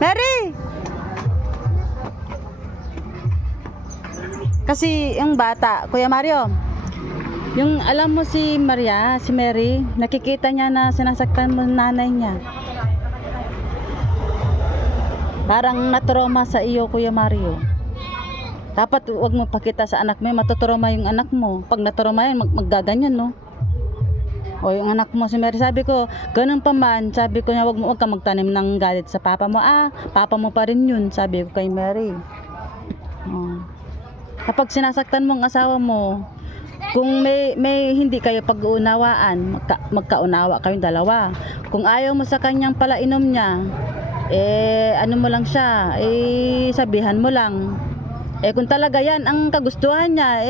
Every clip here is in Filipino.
Mary! Kasi yung bata, Kuya Mario, yung alam mo si Maria, si Mary, nakikita niya na sinasaktan mo nanay niya. Parang natroma sa iyo, Kuya Mario. Dapat wag mo pakita sa anak mo, matutroma yung anak mo. Pag natroma yan, maggaganyan, no? O yung anak mo, si Mary, sabi ko, ganun pa man, sabi ko niya, wag kang magtanim ng galit sa papa mo. Papa mo pa rin yun, sabi ko kay Mary. Kapag sinasaktan mo ang asawa mo, kung may hindi kayo pag-uunawaan, magkaunawa kayong dalawa. Kung ayaw mo sa kanyang palainom niya, ano mo lang siya, sabihan mo lang. Kung talaga yan ang kagustuhan niya,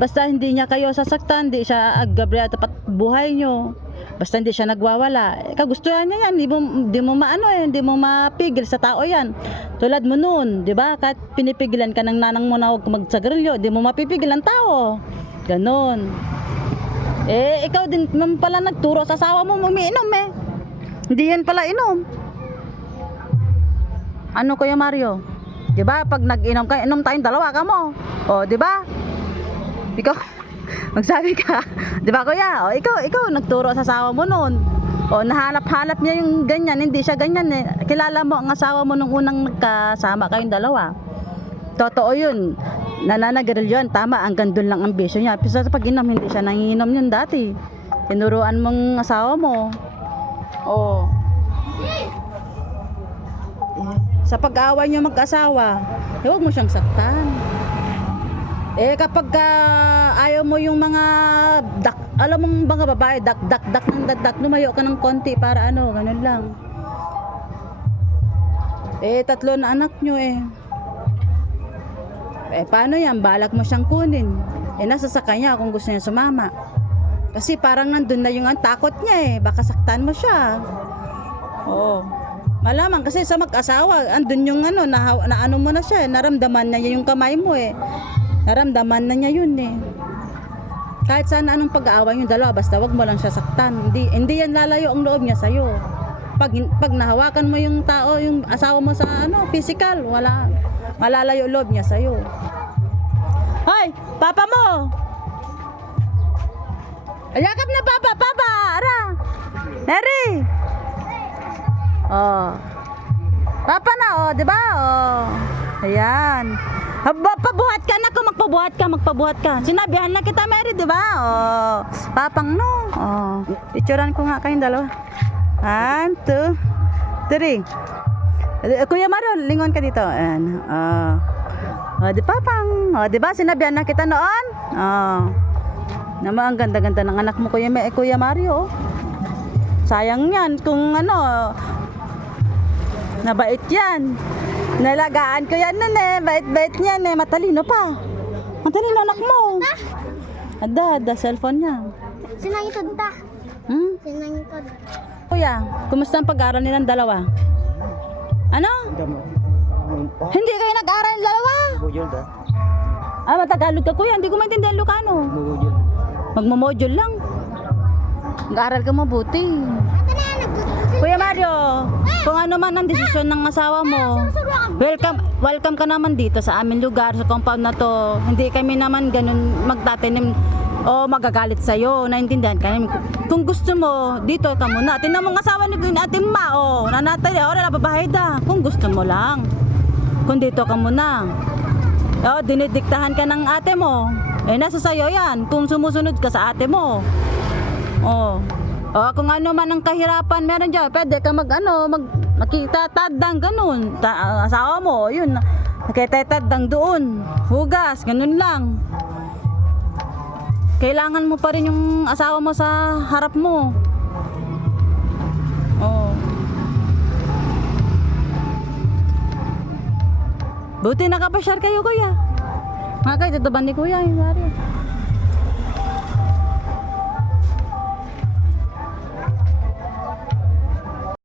basta hindi niya kayo sasaktan, hindi siya Gabriel tapat buhay nyo, basta hindi siya nagwawala, kagustuhan niya yan, hindi mo mapigil sa tao yan. Tulad mo noon, di ba? Kahit pinipigilan ka ng nanang mo na huwag magsagarilyo, hindi mo mapipigil ang tao. Ganon. Ikaw din pala nagturo sa asawa mo umiinom Hindi yan pala inom. Ano Kuya Mario? Di ba? Pag nag-inom ka, inom tayong dalawa ka mo. O, di ba? Ikaw, magsabi ka. Di ba Kuya? O, ikaw nagturo sa asawa mo noon. O, nahanap-hanap niya yung ganyan, hindi siya ganyan Kilala mo ang asawa mo nung unang nagkasama kayong dalawa. Totoo yun. Nananagaril yun. Tama, ang gandun lang ang bisyo niya. Pero sa pag-inom, hindi siya nanginginom yun dati. Tinuruan mong asawa mo. O. Sa pag-aaway niyo mag-asawa, huwag mo siyang saktan. Kapag ayaw mo yung mga alam mong mga babae, dak, lumayo ka ng konti para ganun lang. Tatlo na anak nyo paano yan? Balak mo siyang kunin. Nasa sa kanya kung gusto niya sumama. Kasi parang nandun na yung takot niya baka saktan mo siya. Oo. Malaman kasi sa mag-asawa, andun yung na ano mo na siya, naramdaman na niya yung kamay mo Naramdaman na niya yun Kahit saan anong pag-aaway yung dalawa, basta wag mo lang siya saktan. Hindi yan lalayo ang loob niya sa'yo. Pag nahawakan mo yung tao, yung asawa mo sa physical, malalayo loob niya sa'yo. Hoy, papa mo! Yakap na papa! Ara! Mary! Papa na, di ba? Ayan. Pabuhat ka na kung magpabuhat ka. Sinabihan na kita, Mary, di ba? Papang no. Picturean ko nga kayong dalawa. 1, 2, 3. Kuya Mario, lingon ka dito. Ayan. Di papang. Di ba? Sinabihan na kita noon? Naman ang ganda-ganda ng anak mo, Kuya Mario. Sayang yan kung nabait yan. Nalagaan ko yan nun bait-bait niyan matalino pa. Matalino anak mo. Ada cellphone niya. Sinangitod ta. Sinangitod. Kuya, kumusta ang pag-aaral nilang dalawa? Ano? Hindi kayo nag-aaral ng dalawa? Matagalog ka kuya, hindi ko maintindihan Lucano. Magmo-module lang. Nag-aaral ka mabuti. Kuya Mario, kung ano man ang desisyon ng asawa mo, welcome ka naman dito sa aming lugar, sa compound na to. Hindi kami naman ganun magtatanim o magagalit sa'yo. Naintindihan ka namin. Kung gusto mo, dito ka muna. Tinan mo ang asawa ni Ate Ma, nanatay, nababahay da. Kung gusto mo lang. Kung dito ka muna. Dinidiktahan ka ng ate mo. Nasa sayo yan. Kung sumusunod ka sa ate mo. Kung ano man ang kahirapan meron dyan, pwede ka makitatadang ganun. Asawa mo, yun, nakitatadang doon. Hugas, ganun lang. Kailangan mo pa rin yung asawa mo sa harap mo. Buti nakapasyar kayo kuya. Mga kayo, tutuban ni kuya yung Mario.